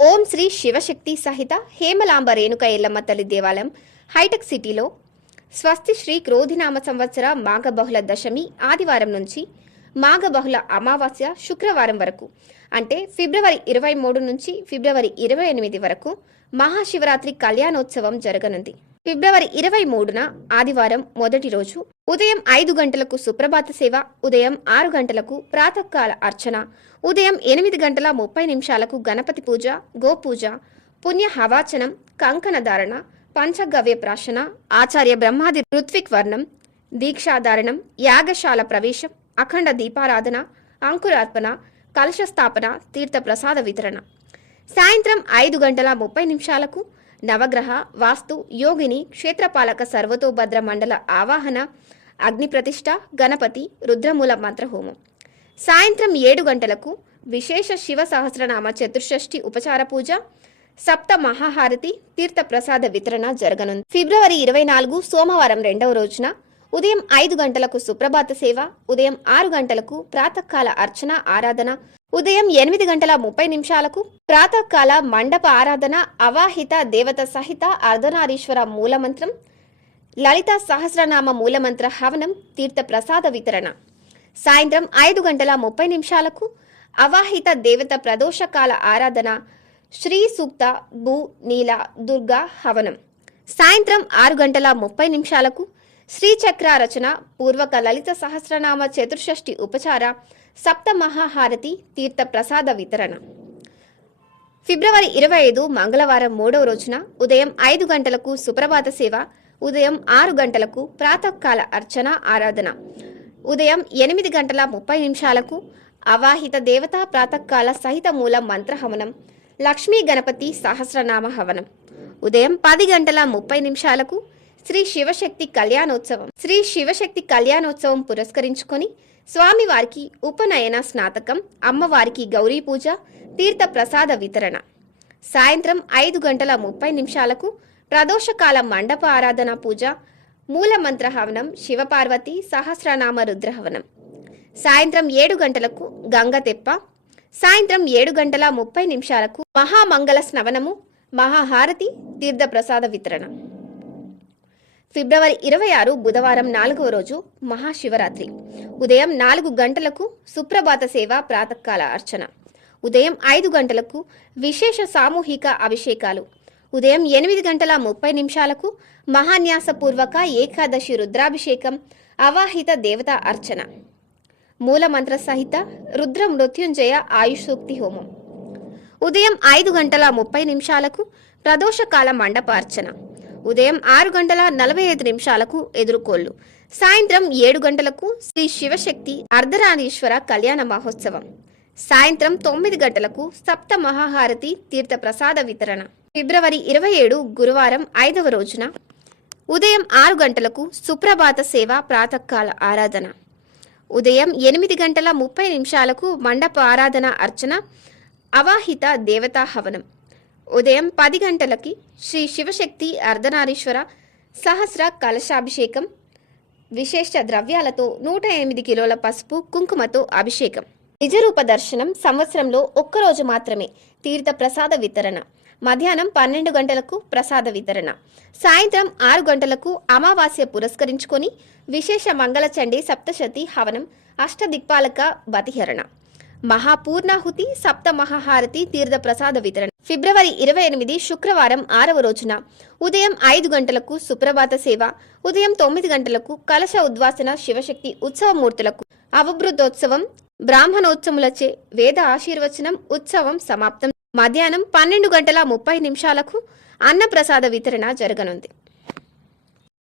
ఓం శ్రీ శివశక్తి సహిత హేమలాంబ రేణుక ఎల్లమ్మ తల్లి దేవాలయం హైటెక్ సిటీలో. స్వస్తి శ్రీ క్రోధినామ సంవత్సర మాఘబహుళ దశమి ఆదివారం నుంచి మాఘబహుళ అమావాస్య శుక్రవారం వరకు అంటే ఫిబ్రవరి ఇరవై మూడు నుంచి ఫిబ్రవరి ఇరవై ఎనిమిది వరకు మహాశివరాత్రి కళ్యాణోత్సవం జరగనుంది. ఫిబ్రవరి ఇరవై మూడున ఆదివారం మొదటి రోజు ఉదయం ఐదు గంటలకు సుప్రభాత సేవ ఉదయం ఆరు గంటలకు ప్రాతకాల అర్చన ఉదయం ఎనిమిది గంటల ముప్పై నిమిషాలకు గణపతి పూజ గోపూజ పుణ్య హవాచనం కంకణ ధారణ పంచగవ్య ప్రాశన ఆచార్య బ్రహ్మాది ఋత్విక్ వర్ణం దీక్షాధారణం యాగశాల ప్రవేశం అఖండ దీపారాధన అంకురార్పణ కలశ స్థాపన తీర్థ ప్రసాద వితరణ. సాయంత్రం ఐదు గంటల ముప్పై నిమిషాలకు నవగ్రహ వాస్తు యోగిని క్షేత్రపాలక సర్వతోభద్ర మండల ఆవాహన అగ్నిప్రతిష్ఠ గణపతి రుద్రమూల మంత్రహోమం. సాయంత్రం ఏడు గంటలకు విశేష శివ సహస్రనామ చతుర్షష్ఠి ఉపచార పూజ సప్త మహాహారతి తీర్థ ప్రసాద వితరణ జరగనుంది. ఫిబ్రవరి ఇరవై నాలుగు సోమవారం రెండవ రోజున ఉదయం ఐదు గంటలకు సుప్రభాత సేవ ఉదయం ఆరు గంటలకు ప్రాతకాల అర్చన ఆరాధన ఉదయం ఎనిమిది గంటల ముప్పై నిమిషాలకు ప్రాతకాల మండప ఆరాధన అవాహిత దేవత సహిత అర్ధనారీశ్వర మూలమంత్రం లలిత సహస్రనామ మూలమంత్ర హవనం తీర్థ ప్రసాద వితరణ. సాయంత్రం ఐదు గంటల ముప్పై నిమిషాలకు అవాహిత దేవత ప్రదోషకాల ఆరాధన శ్రీ సూక్త భూ నీల దుర్గా హవనం. సాయంత్రం ఆరు గంటల ముప్పై నిమిషాలకు శ్రీచక్ర రచన పూర్వక లలిత సహస్రనామ చతుర్షష్ఠి ఉపచార సప్త మహాహారతి తీర్థ ప్రసాద వితరణ. ఫిబ్రవరి ఇరవై ఐదు మంగళవారం మూడవ రోజున ఉదయం ఐదు గంటలకు సుప్రభాత సేవ ఉదయం ఆరు గంటలకు ప్రాతకాల అర్చన ఆరాధన. ఉదయం ఎనిమిది గంటల ముప్పై నిమిషాలకు అవాహిత దేవతా ప్రాతకాల సహిత మూల మంత్రహవనం లక్ష్మీ గణపతి సహస్రనామ హవనం. ఉదయం పది గంటల ముప్పై నిమిషాలకు శ్రీ శివశక్తి కళ్యాణోత్సవం. శ్రీ శివశక్తి కళ్యాణోత్సవం పురస్కరించుకొని స్వామివారికి ఉపనయన స్నాతకం అమ్మవారికి గౌరీ పూజ తీర్థ ప్రసాద వితరణ. సాయంత్రం ఐదు గంటల ముప్పై నిమిషాలకు ప్రదోషకాల మండప ఆరాధన పూజ మూలమంత్ర హవనం శివపార్వతి సహస్రనామ రుద్రహవనం. సాయంత్రం ఏడు గంటలకు గంగ తెప్ప సాయంత్రం ఏడు గంటల ముప్పై నిమిషాలకు మహామంగళ స్నవనము మహాహారతి తీర్థ ప్రసాద వితరణ. ఫిబ్రవరి ఇరవై ఆరు బుధవారం నాలుగవ రోజు మహాశివరాత్రి. ఉదయం నాలుగు గంటలకు సుప్రభాత సేవ ప్రాతకాల అర్చన. ఉదయం ఐదు గంటలకు విశేష సామూహిక అభిషేకాలు. ఉదయం ఎనిమిది గంటల ముప్పై నిమిషాలకు మహాన్యాసపూర్వక ఏకాదశి రుద్రాభిషేకం అవాహిత దేవత అర్చన. మూలమంత్ర సహిత రుద్ర మృత్యుంజయ ఆయుషోక్తి హోమం. ఉదయం ఐదు గంటల ముప్పై నిమిషాలకు ప్రదోషకాల మండప అర్చన ఉదయం ఆరు గంటల నలభై ఐదు నిమిషాలకు ఎదుర్కోళ్ళు. సాయంత్రం ఏడు గంటలకు శ్రీ శివశక్తి అర్ధరాధీశ్వర కళ్యాణ మహోత్సవం. సాయంత్రం తొమ్మిది గంటలకు సప్త మహాహారతి తీర్థ ప్రసాద వితరణ. ఫిబ్రవరి ఇరవై ఏడు గురువారం ఐదవ రోజున ఉదయం ఆరు గంటలకు సుప్రభాత సేవ ప్రాతకాల ఆరాధన. ఉదయం ఎనిమిది గంటల ముప్పై నిమిషాలకు మండప ఆరాధన అర్చన అవాహిత దేవతా హవనం. ఉదయం పది గంటలకి శ్రీ శివశక్తి అర్ధనారీశ్వర సహస్ర కలశాభిషేకం విశేష ద్రవ్యాలతో నూట ఎనిమిది కిలోల పసుపు కుంకుమతో అభిషేకం. నిజరూప దర్శనం సంవత్సరంలో ఒక్కరోజు మాత్రమే. తీర్థ ప్రసాద వితరణ. మధ్యాహ్నం పన్నెండు గంటలకు ప్రసాద వితరణ. సాయంత్రం ఆరు గంటలకు అమావాస్య పురస్కరించుకొని విశేష మంగళచండీ సప్తశతి హవనం అష్టదిక్పాలక బతిహరణ. మహాపూర్ణాహుతి సప్త మహాహారతి తీర్థ ప్రసాద వితరణ. ఫిబ్రవరి ఇరవై ఎనిమిది శుక్రవారం ఆరవ రోజున ఉదయం ఐదు గంటలకు సుప్రభాత సేవ ఉదయం తొమ్మిది గంటలకు కలశ ఉద్వాసన శివశక్తి ఉత్సవమూర్తులకు అవభృతోత్సవం బ్రాహ్మణోత్సములచే వేద ఆశీర్వచనం ఉత్సవం సమాప్తం. మధ్యాహ్నం పన్నెండు గంటల ముప్పై నిమిషాలకు అన్నప్రసాద వితరణ జరగనుంది.